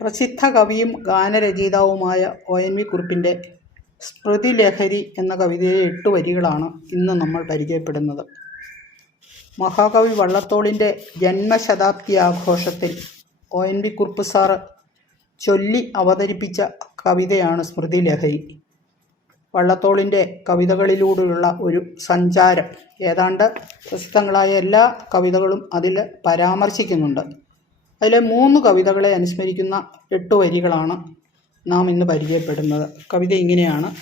പ്രസിദ്ധ കവിയും ഗാനരചയിതാവുമായ ഒ എൻ വി കുറുപ്പിന്റെ സ്മൃതിലഹരി എന്ന കവിതയിലെ എട്ട് വരികളാണ് ഇന്ന് നമ്മൾ പരിചയപ്പെടുന്നത്. മഹാകവി വള്ളത്തോളിന്റെ ജന്മശതാബ്ദി ആഘോഷത്തിൽ O N V Kurup sir ചൊല്ലി അവതരിപ്പിച്ച കവിതയാണ് സ്മൃതിലഹരി. വള്ളത്തോളിന്റെ കവിതകളിലൂടെയുള്ള ഒരു സഞ്ചാരം. ഏതാണ്ട് പ്രസിദ്ധങ്ങളായ എല്ലാ കവിതകളും അതിൽ പരാമർശിക്കുന്നുണ്ട്. അതിലെ മൂന്ന് കവിതകളെ അനുസ്മരിക്കുന്ന എട്ട് വരികളാണ് നാം ഇന്ന് പരിചയപ്പെടുന്നത്. കവിത ഇങ്ങനെയാണ്.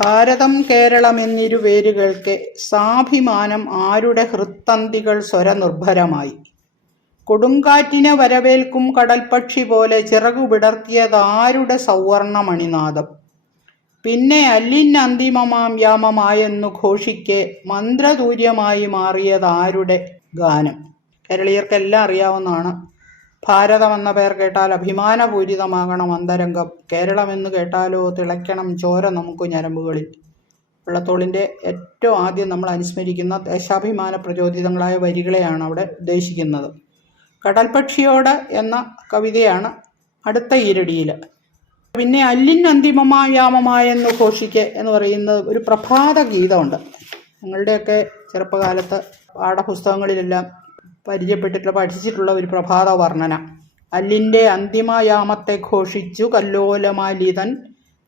ഭാരതം കേരളം എന്നിരു പേരുകൾക്ക് സാഭിമാനം ആരുടെ ഹൃത്തന്തികൾ സ്വരനിർഭരമായി. കൊടുങ്കാറ്റിനെ വരവേൽക്കും കടൽപക്ഷി പോലെ ചിറകു വിടർത്തിയതാരുടെ സൗവർണ മണിനാദം പിന്നെ അല്ലിൻ അന്തിമമാം യാമമായെന്നു ഘോഷിക്കെ മന്ത്രതൂര്യമായി മാറിയതാരുടെ ഗാനം. കേരളീയർക്കെല്ലാം അറിയാവുന്നതാണ്. ഭാരതം എന്ന പേർ കേട്ടാൽ അഭിമാനപൂരിതമാകണം അന്തരംഗം. കേരളം എന്ന് കേട്ടാലോ തിളയ്ക്കണം ചോര നമുക്ക് ഞരമ്പുകളിൽ. വെള്ളത്തോളിന്റെ ഏറ്റവും ആദ്യം നമ്മൾ അനുസ്മരിക്കുന്ന ദേശാഭിമാന പ്രചോദിതങ്ങളായ വരികളെയാണ് അവിടെ ഉദ്ദേശിക്കുന്നത്. കടൽപക്ഷിയോട് എന്ന കവിതയാണ് അടുത്ത ഈരടിയിൽ പിന്നെ അല്ലിൻ അന്തിമമായാമമായെന്ന് ഘോഷിക്ക് എന്ന് പറയുന്ന ഒരു പ്രഭാത ഗീതമുണ്ട്. നിങ്ങളുടെയൊക്കെ ചെറുപ്പകാലത്ത് പാഠപുസ്തകങ്ങളിലെല്ലാം പരിചയപ്പെട്ടിട്ടുള്ള പഠിച്ചിട്ടുള്ള ഒരു പ്രഭാത വർണന. അല്ലിന്റെ അന്തിമയാമത്തെ ഘോഷിച്ചു കല്ലോലമാലിതൻ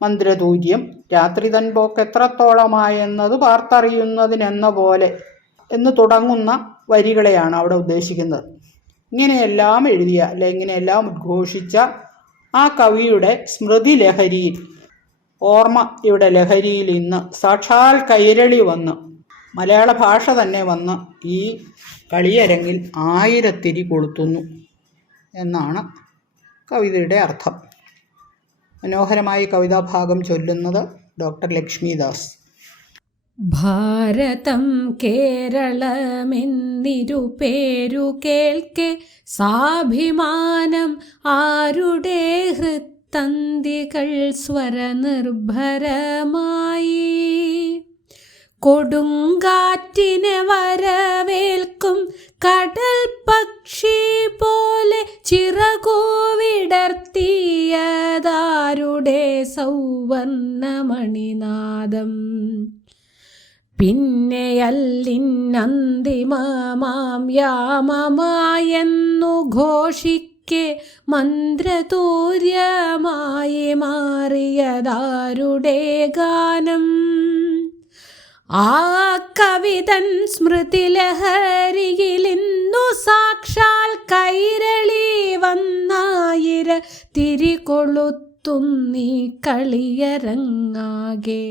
മന്ത്രതൂര്യം രാത്രി തൻ പോക്ക് എത്രത്തോളമായെന്നത് പാർത്തറിയുന്നതിനെന്ന പോലെ എന്ന് തുടങ്ങുന്ന വരികളെയാണ് അവിടെ ഉദ്ദേശിക്കുന്നത്. ഇങ്ങനെയെല്ലാം എഴുതിയ അല്ലെ ഇങ്ങനെയെല്ലാം ഉദ്ഘോഷിച്ച ആ കവിയുടെ സ്മൃതി ലഹരിയിൽ ഓർമ്മ ഇവിടെ ലഹരിയിൽ ഇന്ന് സാക്ഷാൽ കൈരളി വന്ന് മലയാള ഭാഷ തന്നെ വന്ന് ഈ കളിയരങ്ങിൽ ആയിരത്തിരി കൊളുത്തുന്നു എന്നാണ് കവിതയുടെ അർത്ഥം. മനോഹരമായി കവിതാഭാഗം ചൊല്ലുന്നത് ഡോക്ടർ ലക്ഷ്മിദാസ്. ഭാരതം കേരളമെന്നിരു പേരു കേൾക്കെ സാഭിമാനം ആരുടെ ഹൃത്തന്തികൾ സ്വരനിർഭരമായി? കൊടുങ്കാറ്റിനെ വരവേൽക്കും കടൽ പക്ഷി പോലെ ചിറകു വിടർത്തിയതാരുടെ സൗവർണമണിനാദം പിന്നെയല്ലിന്നന്തിമമാം യാമമായെന്നു ഘോഷിക്കെ മന്ത്രതൂര്യമായി മാറിയതാരുടെ ഗാനം. ആ കവിതൻ സ്മൃതി സ്മൃതിലഹരിയിലിന്നു സാക്ഷാൽ കൈരളി വന്നായിര തിരികൊളുത്തുന്നീ കളിയരങ്ങാകേ.